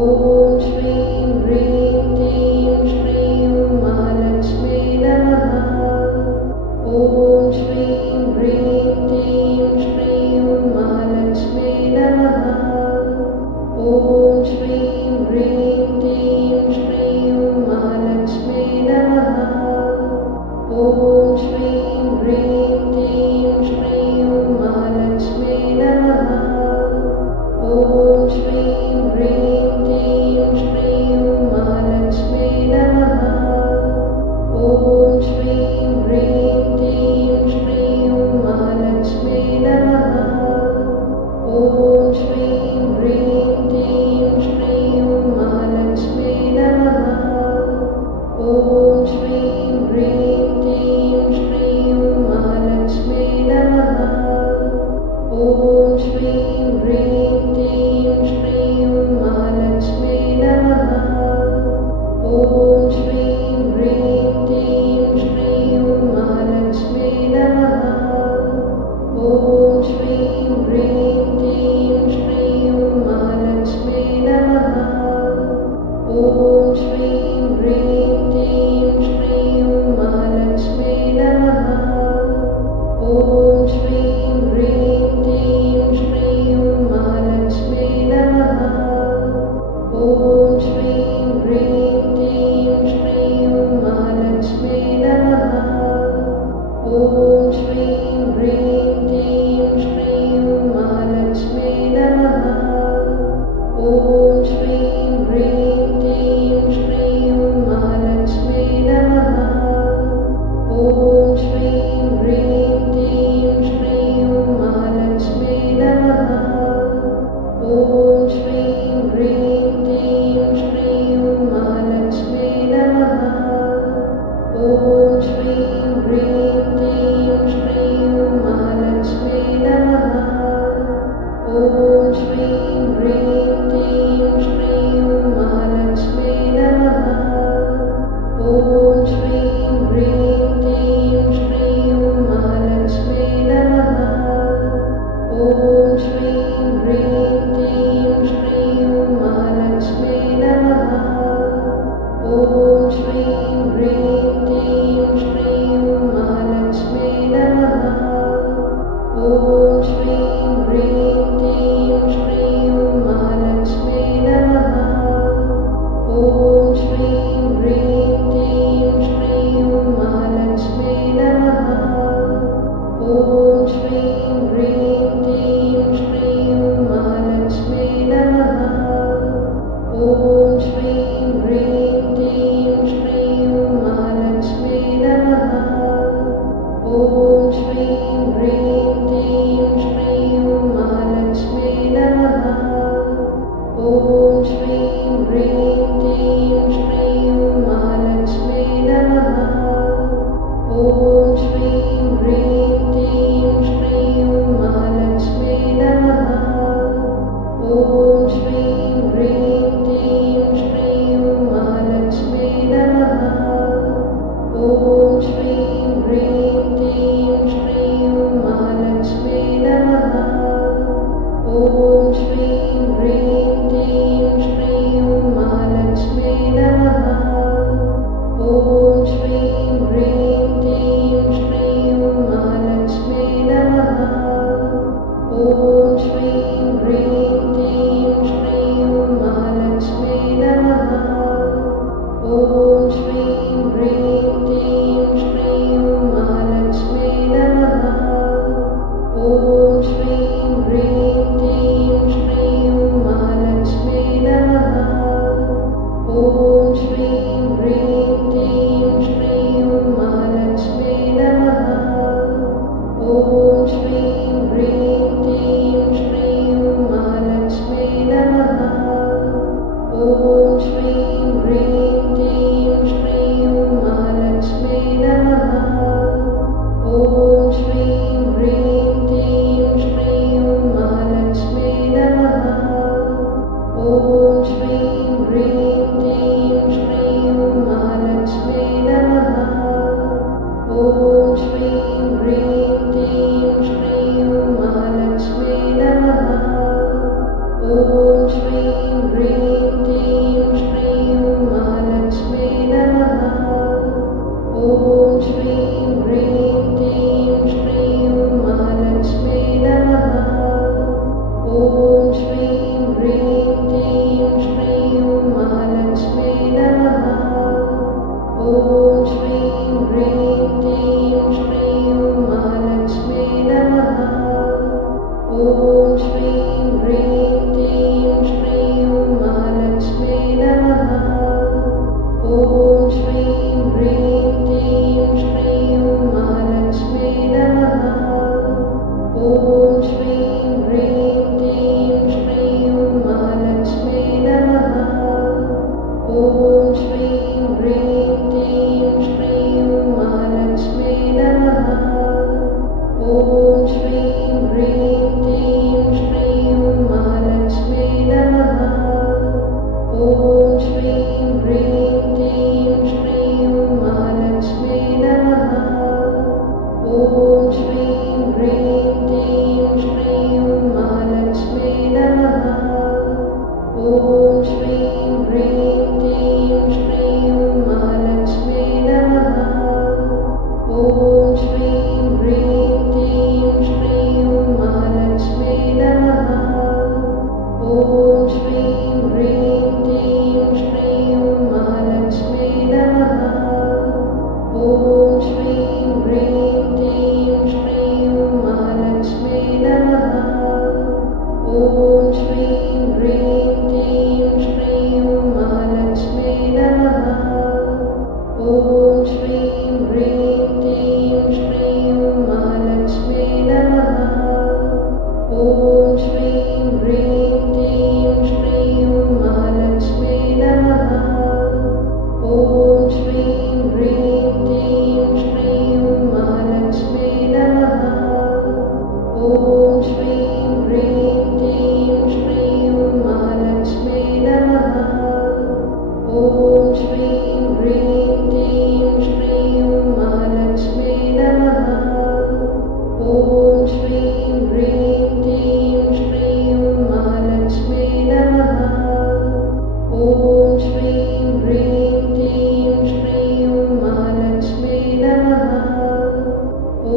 ॐ श्रीं ह्रीं क्लीं श्रीं महालक्ष्म्यै नमः। ॐ श्रीं ह्रीं क्लीं श्रीं महालक्ष्म्यै नमः। ॐ श्रीं ह्रीं क्लीं श्रीं महालक्ष्म्यै नमः। ॐ श्रीं ह्रीं क्लीं श्रीं महालक्ष्म्यै नमः। ॐ श्रीं ह्रीं क्लीं श्रीं महालक्ष्म्यै नमः। ॐ श्रीं ह्रीं क्लीं श्रीं महालक्ष्म्यै नमः। ॐ श्रीं ह्रीं क्लीं श्रीं महालक्ष्म्यै नमः। ॐ श्रीं ह्रीं क्लीं श्रीं महालक्ष्म्यै नमः। ॐ श्रीं ह्रीं क्लीं श्रीं महालक्ष्म्यै नमः। ॐ श्रीं ह्रीं क्लीं श्रीं महालक्ष्म्यै नमः। ॐ श्रीं ह्रीं क्लीं श्रीं महालक्ष्म्यै नमः। ॐ श्रीं ह्रीं क्लीं श्रीं महालक्ष्म्यै नमः। ॐ श्रीं ह्रीं क्लीं श्रीं महालक्ष्म्यै नमः। ॐ श्रीं ह्रीं क्लीं श्रीं महालक्ष्म्यै नमः। ॐ श्रीं ह्रीं क्लीं श्रीं महालक्ष्म्यै नमः। ॐ श्रीं ह्रीं क्लीं श्रीं महालक्ष्म्यै नमः। ॐ श्रीं ह्रीं क्लीं श्रीं महालक्ष्म्यै नमः। ॐ श्रीं ह्रीं क्लीं श्रीं महालक्ष्म्यै नमः। ॐ श्रीं ह्रीं क्लीं श्रीं महालक्ष्म्यै नमः। ॐ श्रीं ह्रीं क्लीं श्रीं महालक्ष्म्यै नमः। ॐ श्रीं ह्रीं क्लीं श्रीं महालक्ष्म्यै नमः। ॐ श्रीं ह्रीं क्लीं श्रीं महालक्ष्म्यै नमः। ॐ श्रीं ह्रीं क्लीं श्रीं महालक्ष्म्यै नमः। ॐ श्रीं ह्रीं क्लीं श्रीं महालक्ष्म्यै नमः। ॐ श्रीं ह्रीं क्लीं श्रीं महालक्ष्म्यै नमः। ॐ श्रीं ह्रीं क्लीं श्रीं महालक्ष्म्यै नमः। ॐ श्रीं ह्रीं क्लीं श्रीं महालक्ष्म्यै नमः। ॐ श्रीं ह्रीं क्लीं श्रीं महालक्ष्म्यै नमः। ॐ श्रीं ह्रीं क्लीं श्रीं महालक्ष्म्यै नमः। ॐ श्रीं ह्रीं क्लीं श्रीं महालक्ष्म्यै नमः। ॐ श्रीं ह्रीं क्लीं श्रीं महालक्ष्म्यै नमः। ॐ श्रीं ह्रीं क्लीं श्रीं महालक्ष्म्यै नमः। ॐ श्रीं ह्रीं क्लीं श्रीं महालक्ष्म्यै नमः। ॐ श्रीं ह्रीं क्लीं श्रीं महालक्ष्म्यै नमः। ॐ श्रीं ह्रीं क्लीं श्रीं महालक्ष्म्यै नमः। ॐ श्रीं ह्रीं क्लीं श्रीं महालक्ष्म्यै नमः। ॐ श्रीं ह्रीं क्लीं श्रीं महालक्ष्म्यै नमः। ॐ श्रीं ह्रीं क्लीं श्रीं महालक्ष्म्यै नमः। ॐ श्रीं ह्रीं क्लीं श्रीं महालक्ष्म्यै नमः। ॐ श्रीं ह्रीं क्लीं श्रीं महालक्ष्म्यै नमः। ॐ श्रीं ह्रीं क्लीं श्रीं महालक्ष्म्यै नमः। ॐ श्रीं ह्रीं क्लीं श्रीं महालक्ष्म्यै नमः। ॐ श्रीं ह्रीं क्लीं श्रीं महालक्ष्म्यै नमः। ॐ श्रीं ह्रीं क्लीं ॐ श्रीं ह्रीं क्लीं श्रीं महालक्ष्मी नमः। ॐ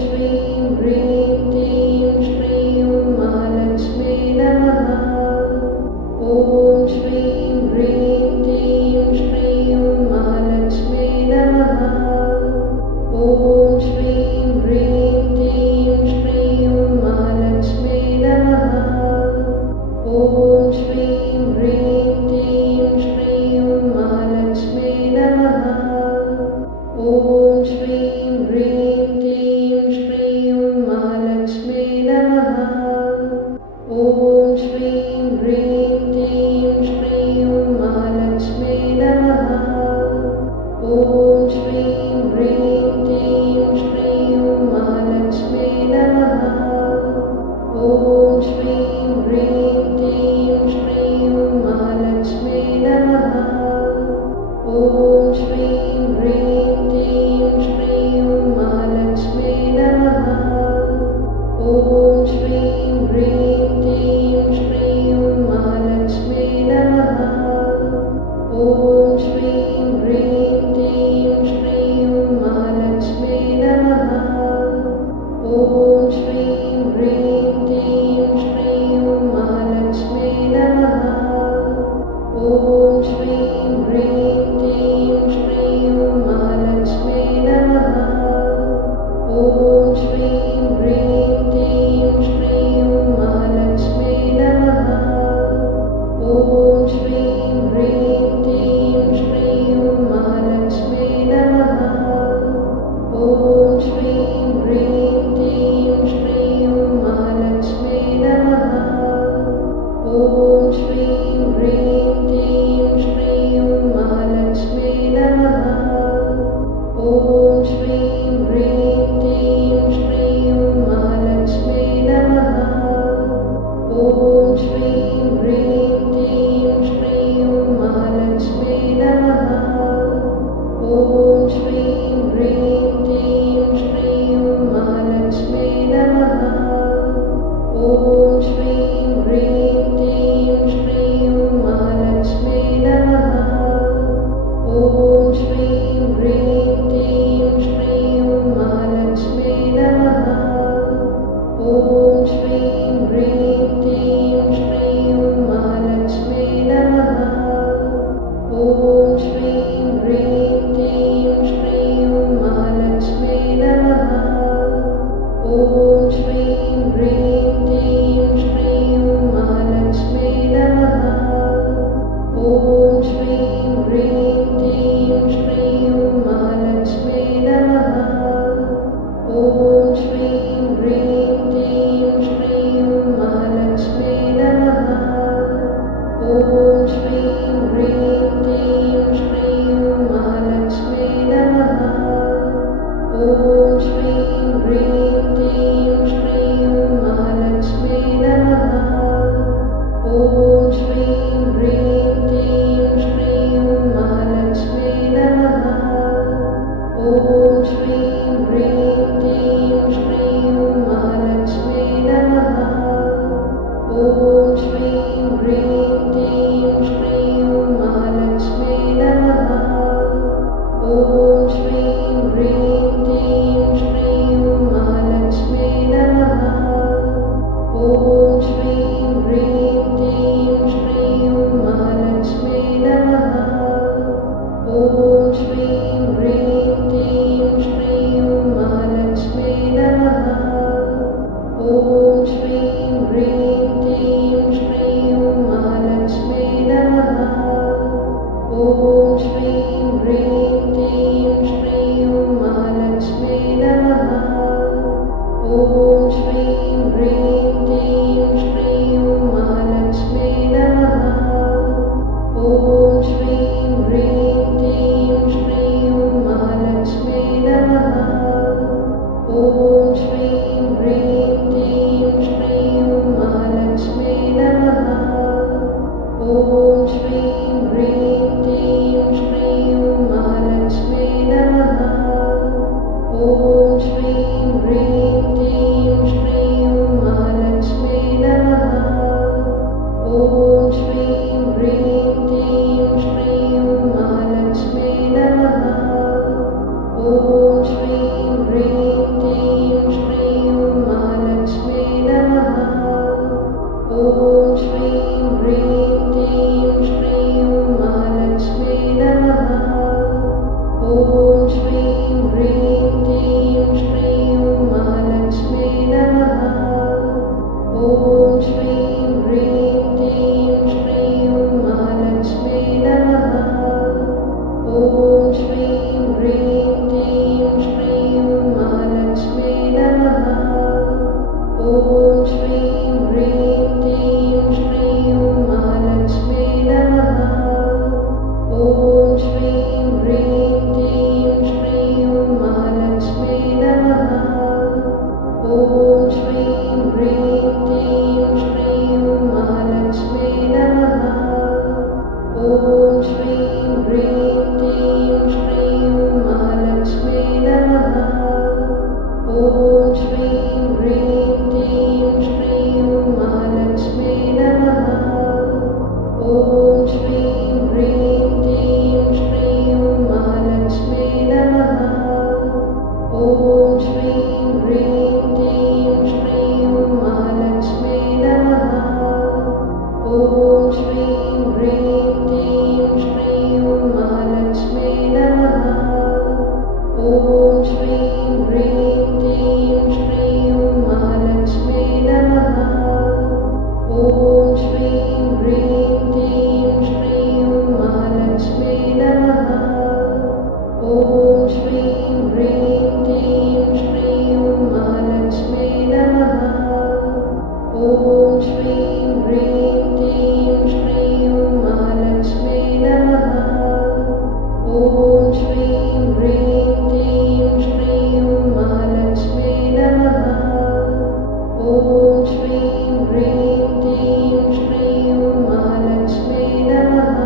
श्रीं ह्रीं क्लीं श्रीं महालक्ष्मी नमः। ॐ श्रीं ह्रीं क्लीं श्रीं महालक्ष्मी नमः। ॐ श्रीं ह्रीं क्लीं श्रीं महालक्ष्मी नमः। ॐ श्रीं ह्रीं क्लीं श्रीं महालक्ष्मी नमः। ॐ श्रीं ह्रीं क्लीं श्रीं महालक्ष्मी नमः। ॐ श्रीं ह्रीं क्लीं श्रीं महालक्ष्मी नमः। ॐ श्रीं ह्रीं क्लीं श्रीं महालक्ष्मी नमः। ॐ श्रीं ह्रीं क्लीं श्रीं महालक्ष्मी नमः। ॐ श्रीं ह्रीं क्लीं श्रीं महालक्ष्मी नमः। ॐ श्रीं ह्रीं क्लीं श्रीं महालक्ष्मी नमः। ॐ श्रीं ह्रीं क्लीं श्रीं महालक्ष्मी नमः। ॐ श्रीं ह्रीं क्लीं श्रीं महालक्ष्मी नमः। ॐ श्रीं ह्रीं क्लीं श्रीं महालक्ष्मी नमः। ॐ श्रीं ह्रीं क्लीं श्रीं महालक्ष्मी नमः। ॐ श्रीं ह्रीं क्लीं श्रीं महालक्ष्मी नमः। ॐ श्रीं ह्रीं क्लीं श्रीं महालक्ष्मी नमः। ॐ श्रीं ह्रीं क्लीं श्रीं महालक्ष्मी नमः। ॐ श्रीं ह्रीं क्लीं श्रीं महालक्ष्मी नमः। ॐ श्रीं ह्रीं क्लीं श्रीं महालक्ष्मी नमः। ॐ श्रीं ह्रीं क्लीं श्रीं महालक्ष्मी नमः। ॐ श्रीं ह्रीं क्लीं श्रीं महालक्ष्मी नमः। ॐ श्रीं ह्रीं क्लीं श्रीं महालक्ष्मी नमः। ॐ श्रीं ह्रीं क्लीं श्रीं महालक्ष्मी नमः। ॐ श्रीं ह्रीं क्लीं श्रीं महालक्ष्मी नमः। ॐ श्रीं ह्रीं क्लीं श्रीं महालक्ष्मी नमः। ॐ श्रीं ह्रीं क्लीं श्रीं महालक्ष्मी नमः। ॐ श्रीं ह्रीं क्लीं श्रीं महालक्ष्मी नमः। ॐ श्रीं ह्रीं क्लीं श्रीं महालक्ष्मी नमः। ॐ श्रीं ह्रीं क्लीं श्रीं महालक्ष्मी नमः। ॐ श्रीं ह्रीं क्लीं श्रीं महालक्ष्मी नमः। ॐ श्रीं ह्रीं क्लीं श्रीं महालक्ष्मी नमः। ॐ श्रीं ह्रीं क्लीं श्रीं महालक्ष्मी नमः। ॐ श्रीं ह्रीं क्लीं श्रीं महालक्ष्मी नमः। ॐ श्रीं ह्रीं क्लीं श्रीं महालक्ष्मी नमः। ॐ श्रीं ह्रीं क्लीं श्रीं महालक्ष्मी नमः। ॐ श्रीं ह्रीं क्लीं श्रीं महालक्ष्मी नमः। ॐ श्रीं ह्रीं क्लीं श्रीं महालक्ष्मी नमः। ॐ श्रीं ह्रीं क्लीं श्रीं महालक्ष्मी नमः। ॐ श्रीं ह्रीं क्लीं श्रीं महालक्ष्मी नमः। ॐ श्रीं ह्रीं क्लीं श्रीं महालक्ष्मी नमः। ॐ श्रीं ह्रीं क्लीं श्रीं महालक्ष्मी नमः। ॐ श्रीं ह्रीं क्लीं श्रीं महालक्ष्मी नमः। ॐ श्रीं ह्रीं क्लीं ॐ श्रीं ह्रीं क्लीं श्रीं महालक्ष्मी नमः। ॐ श्रीं ह्रीं क्लीं श्रीं महालक्ष्मी नमः। ॐ श्रीं ह्रीं क्लीं श्रीं महालक्ष्मी नमः। ॐ श्रीं ह्रीं क्लीं श्रीं महालक्ष्मी नमः। ॐ श्रीं ह्रीं क्लीं श्रीं महालक्ष्मी नमः। ॐ श्रीं ह्रीं क्लीं श्रीं महालक्ष्मी नमः। ॐ श्रीं ह्रीं क्लीं श्रीं महालक्ष्मी नमः। ॐ श्रीं ह्रीं क्लीं श्रीं महालक्ष्मी नमः। ॐ श्रीं ह्रीं क्लीं श्रीं महालक्ष्मी नमः। ॐ श्रीं ह्रीं क्लीं श्रीं महालक्ष्मी नमः। ॐ श्रीं ह्रीं क्लीं श्रीं महालक्ष्मी नमः।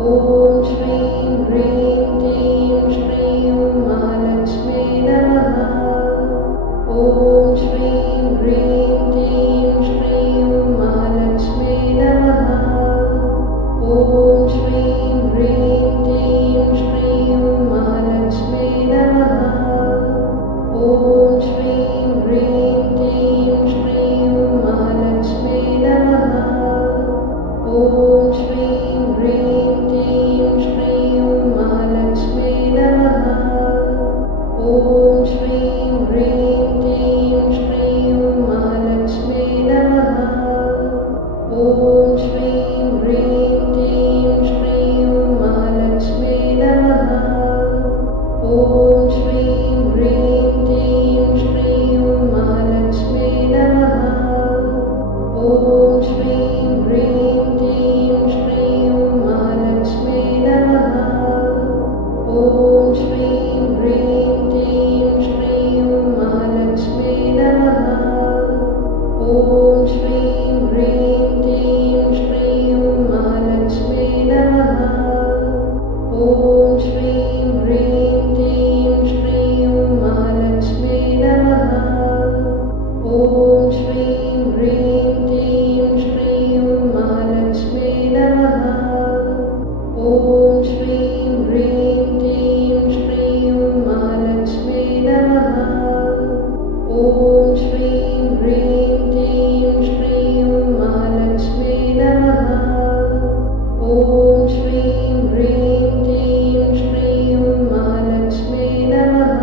ॐ श्रीं ह्रीं क्लीं श्रीं महालक्ष्मी नमः। ॐ श्रीं ह्रीं क्लीं श्रीं महालक्ष्मी नमः। ॐ श्रीं ह्रीं क्लीं श्रीं महालक्ष्मी नमः। ॐ श्रीं ह्रीं क्लीं श्रीं महालक्ष्मी नमः। ॐ श्रीं ह्रीं क्लीं श्रीं महालक्ष्मी नमः। ॐ श्रीं ह्रीं क्लीं श्रीं महालक्ष्मी नमः। ॐ श्रीं ह्रीं क्लीं श्रीं महालक्ष्मी नमः। ॐ श्रीं ह्रीं क्लीं श्रीं महालक्ष्मी नमः। ॐ श्रीं ह्रीं क्लीं श्रीं महालक्ष्मी नमः। ॐ श्रीं ह्रीं क्लीं श्रीं महालक्ष्मी नमः। ॐ श्रीं ह्रीं क्लीं श्रीं महालक्ष्मी नमः। ॐ श्रीं ह्रीं क्लीं श्रीं महालक्ष्मी नमः। ॐ श्रीं ह्रीं क्लीं श्रीं महालक्ष्मी नमः। ॐ श्रीं ह्रीं क्लीं श्रीं महालक्ष्मी नमः। ॐ श्रीं ह्रीं क्लीं श्रीं महालक्ष्मी नमः। ॐ श्रीं ह्रीं क्लीं श्रीं महालक्ष्मी नमः।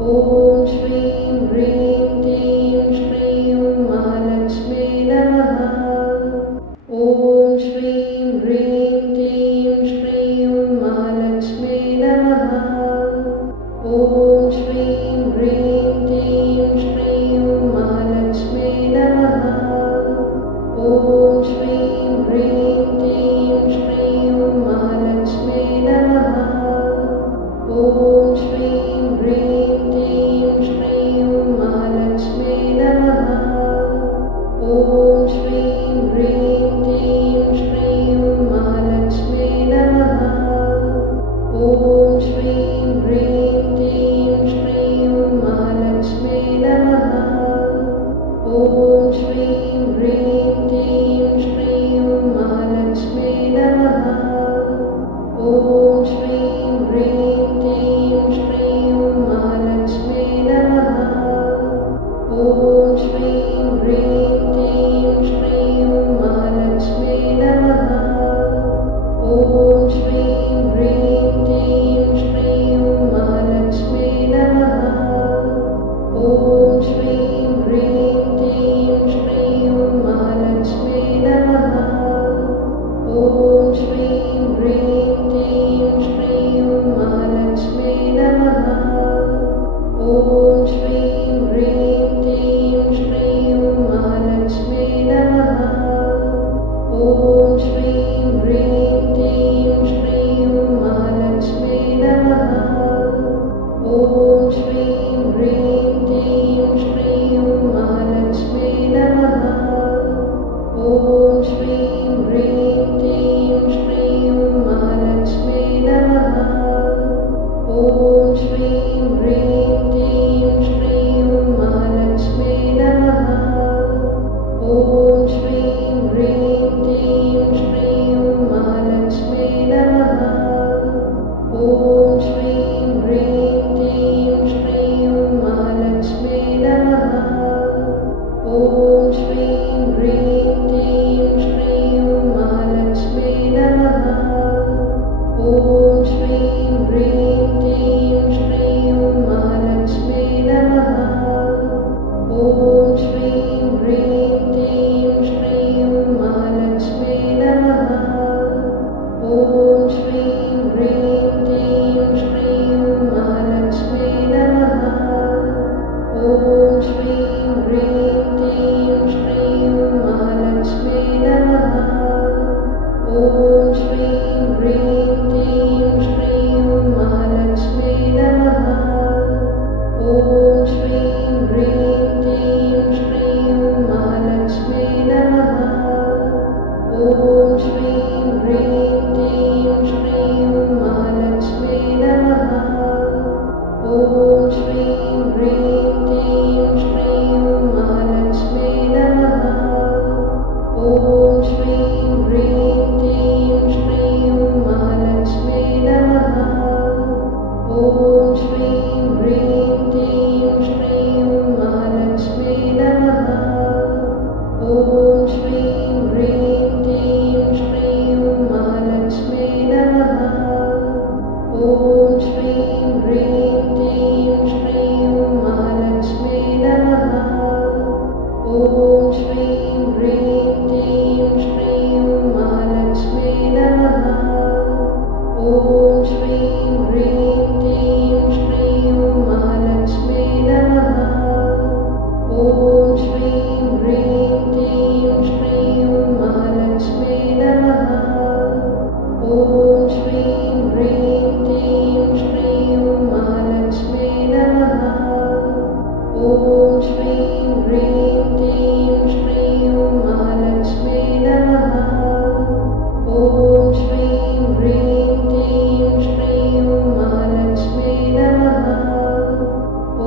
ॐ श्रीं ह्रीं क्लीं श्रीं महालक्ष्मी नमः। ॐ श्रीं ह्रीं क्लीं श्रीं महालक्ष्मी नमः। ॐ श्रीं ह्रीं क्लीं श्रीं महालक्ष्मी नमः। ॐ श्रीं ह्रीं क्लीं ॐ श्रीं ह्रीं क्लीं श्रीं महालक्ष्मी नमः। ॐ श्रीं ह्रीं क्लीं श्रीं महालक्ष्मी नमः। ॐ श्रीं ह्रीं क्लीं श्रीं महालक्ष्मी नमः। ॐ श्रीं ह्रीं क्लीं श्रीं महालक्ष्मी नमः। ॐ श्रीं ह्रीं क्लीं श्रीं महालक्ष्मी नमः। ॐ श्रीं ह्रीं क्लीं श्रीं महालक्ष्मी नमः। ॐ श्रीं ह्रीं क्लीं श्रीं महालक्ष्मी नमः। ॐ श्रीं ह्रीं क्लीं श्रीं महालक्ष्मी नमः। ॐ श्रीं ह्रीं क्लीं श्रीं महालक्ष्मी नमः। ॐ श्रीं ह्रीं क्लीं श्रीं महालक्ष्मी नमः। ॐ श्रीं ह्रीं क्लीं श्रीं महालक्ष्मी नमः। ॐ श्रीं ह्रीं क्लीं श्रीं महालक्ष्मी नमः। ॐ श्रीं ह्रीं क्लीं श्रीं महालक्ष्मी नमः।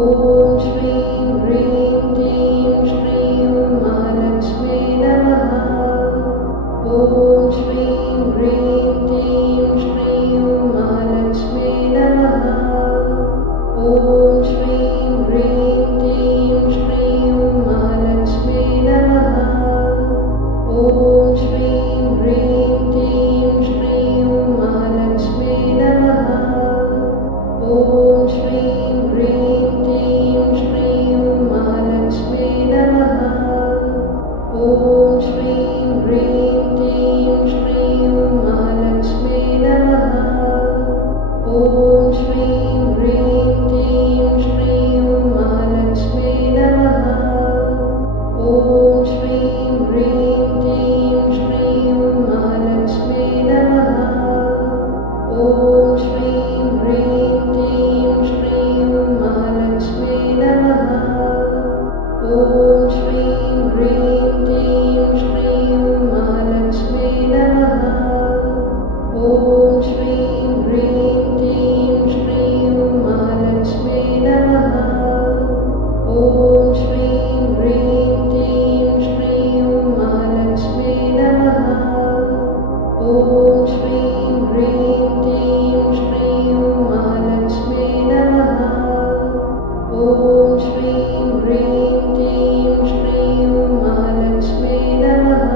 ॐ श्रीं ह्रीं क्लीं श्रीं महालक्ष्मी नमः। ॐ श्रीं ह्रीं क्लीं श्रीं महालक्ष्मी नमः। ॐ श्रीं ह्रीं क्लीं श्रीं महालक्ष्मी नमः। ॐ श्रीं ह्रीं क्लीं श्रीं महालक्ष्मी नमः। ॐ श्रीं ह्रीं क्लीं श्रीं महालक्ष्मी नमः। ॐ श्रीं ह्रीं क्लीं श्रीं महालक्ष्मी नमः। ॐ श्रीं ह्रीं क्लीं श्रीं महालक्ष्मी नमः। ॐ श्रीं ह्रीं क्लीं श्रीं महालक्ष्मी नमः। ॐ श्रीं ह्रीं क्लीं श्रीं महालक्ष्मी नमः। ॐ श्रीं ह्रीं क्लीं श्रीं महालक्ष्मी नमः। ॐ श्रीं ह्रीं क्लीं श्रीं महालक्ष्मी नमः। ॐ श्रीं ह्रीं क्लीं श्रीं महालक्ष्मी नमः। ॐ श्रीं ह्रीं क्लीं श्रीं महालक्ष्मी नमः। ॐ श्रीं ह्रीं क्लीं श्रीं महालक्ष्मी नमः। ॐ श्रीं ह्रीं क्लीं श्रीं महालक्ष्मी नमः।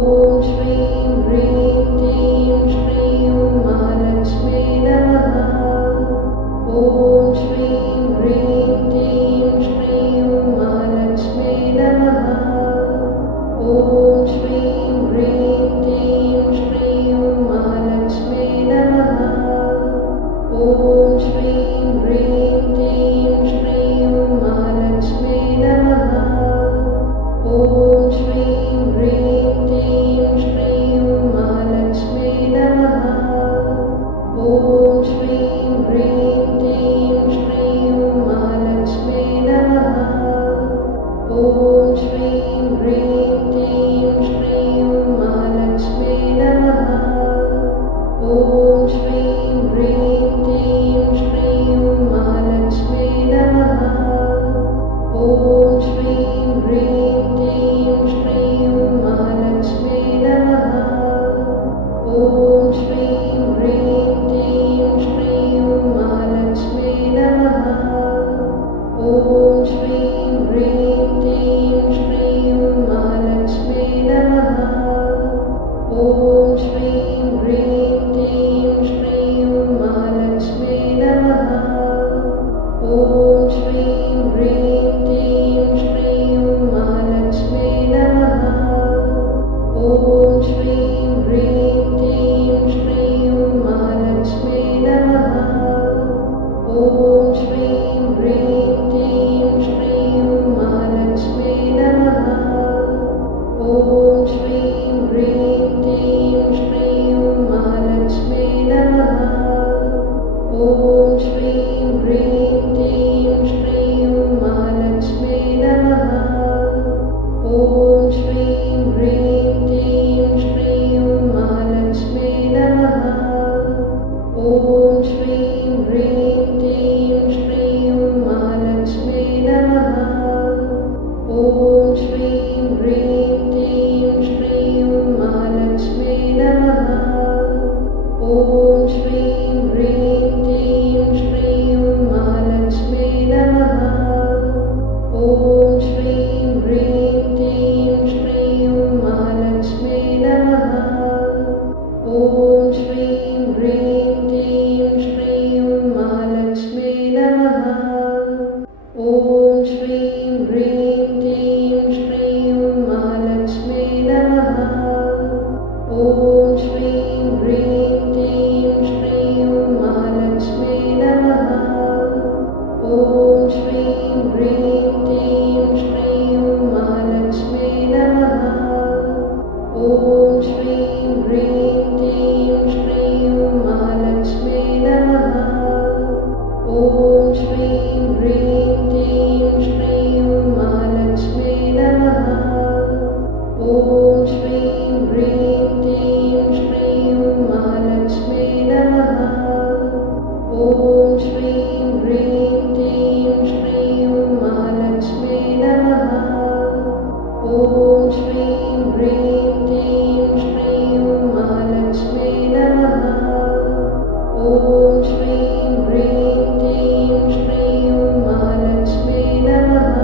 ॐ श्रीं ह्रीं क्लीं श्रीं महालक्ष्मी नमः। ॐ श्रीं ह्रीं क्लीं श्रीं महालक्ष्मी नमः। ॐ श्रीं ह्रीं क्लीं श्रीं महालक्ष्मी नमः। ॐ श्रीं ह्रीं क्लीं श्रीं महालक्ष्मी नमः। ॐ श्रीं ह्रीं क्लीं श्रीं महालक्ष्मी नमः। ॐ श्रीं ह्रीं क्लीं श्रीं महालक्ष्मी नमः। ॐ श्रीं ह्रीं क्लीं श्रीं महालक्ष्मी नमः। ॐ श्रीं ह्रीं क्लीं श्रीं महालक्ष्मी नमः। ॐ श्रीं ह्रीं क्लीं श्रीं महालक्ष्मी नमः। ॐ श्रीं ह्रीं क्लीं श्रीं महालक्ष्मी नमः। ॐ श्रीं ह्रीं क्लीं श्रीं महालक्ष्मी नमः। ॐ श्रीं ह्रीं क्लीं श्रीं महालक्ष्मी नमः। ॐ श्रीं ह्रीं क्लीं श्रीं महालक्ष्मी नमः। ॐ श्रीं ह्रीं क्लीं श्रीं महालक्ष्मी नमः। ॐ श्रीं ह्रीं क्लीं श्रीं महालक्ष्मी नमः। ॐ श्रीं ह्रीं क्लीं ॐ श्रीं ह्रीं क्लीं श्रीं महालक्ष्मी नमः। ॐ श्रीं ह्रीं क्लीं श्रीं महालक्ष्मी नमः। ॐ श्रीं ह्रीं क्लीं श्रीं महालक्ष्मी नमः। ॐ श्रीं ह्रीं क्लीं श्रीं महालक्ष्मी नमः। ॐ श्रीं ह्रीं क्लीं श्रीं महालक्ष्मी नमः। ॐ श्रीं ह्रीं क्लीं श्रीं महालक्ष्मी नमः। ॐ श्रीं ह्रीं क्लीं श्रीं महालक्ष्मी नमः। ॐ श्रीं ह्रीं क्लीं श्रीं महालक्ष्मी नमः।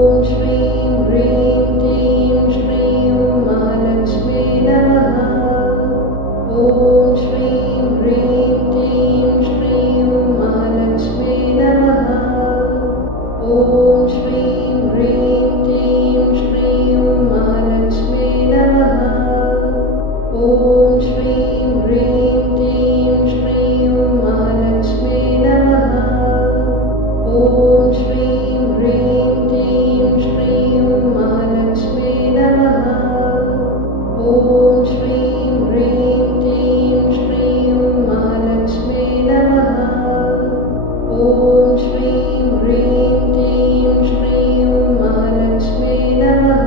ॐ श्रीं ह्रीं क्लीं श्रीं महालक्ष्मी नमः। ॐ श्रीं ह्रीं क्लीं श्रीं महालक्ष्मी नमः। ॐ श्रीं ह्रीं क्लीं श्रीं महालक्ष्मी नमः। ॐ श्रीं ह्रीं क्लीं श्रीं महालक्ष्मी नमः। ॐ श्रीं ह्रीं क्लीं श्रीं महालक्ष्मी नमः। ॐ श्रीं ह्रीं क्लीं श्रीं महालक्ष्मी नमः। ॐ श्रीं ह्रीं क्लीं श्रीं महालक्ष्मी नमः।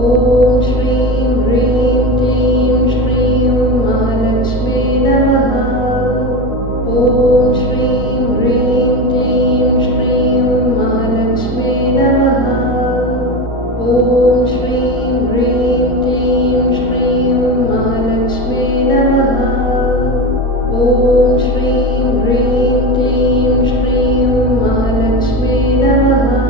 ॐ श्रीं ह्रीं क्लीं श्रीं महालक्ष्मी नमः। ॐ श्रीं ह्रीं क्लीं श्रीं महालक्ष्मी नमः। ॐ श्रीं ह्रीं क्लीं श्रीं महालक्ष्मी नमः। ॐ श्रीं ह्रीं क्लीं श्रीं महालक्ष्मी नमः।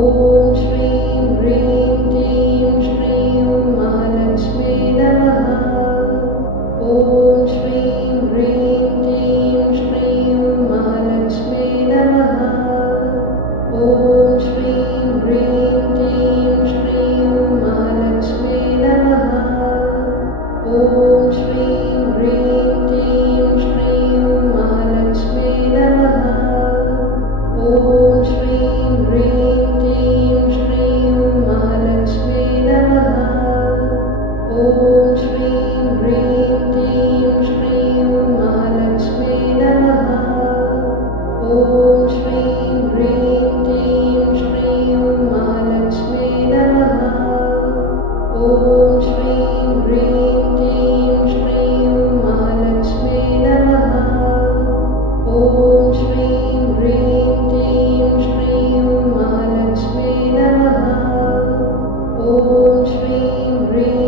ॐ श्रीं ह्रीं क्लीं श्रीं महालक्ष्मी नमः। ॐ श्रीं ह्रीं क्लीं श्रीं महालक्ष्मी नमः। ॐ श्रीं ह्रीं क्लीं श्रीं महालक्ष्मी नमः। ॐ श्रीं ह्रीं क्लीं श्रीं महालक्ष्मी नमः। ॐ श्रीं ह्रीं क्लीं श्रीं महालक्ष्मी नमः। ॐ श्रीं ह्रीं क्लीं श्रीं महालक्ष्मी नमः। ॐ श्रीं ह्रीं क्लीं श्रीं महालक्ष्मी नमः। ॐ श्रीं ह्रीं क्लीं श्रीं महालक्ष्मी नमः। ॐ श्रीं ह्रीं क्लीं श्रीं महालक्ष्मी नमः। ॐ श्रीं ह्रीं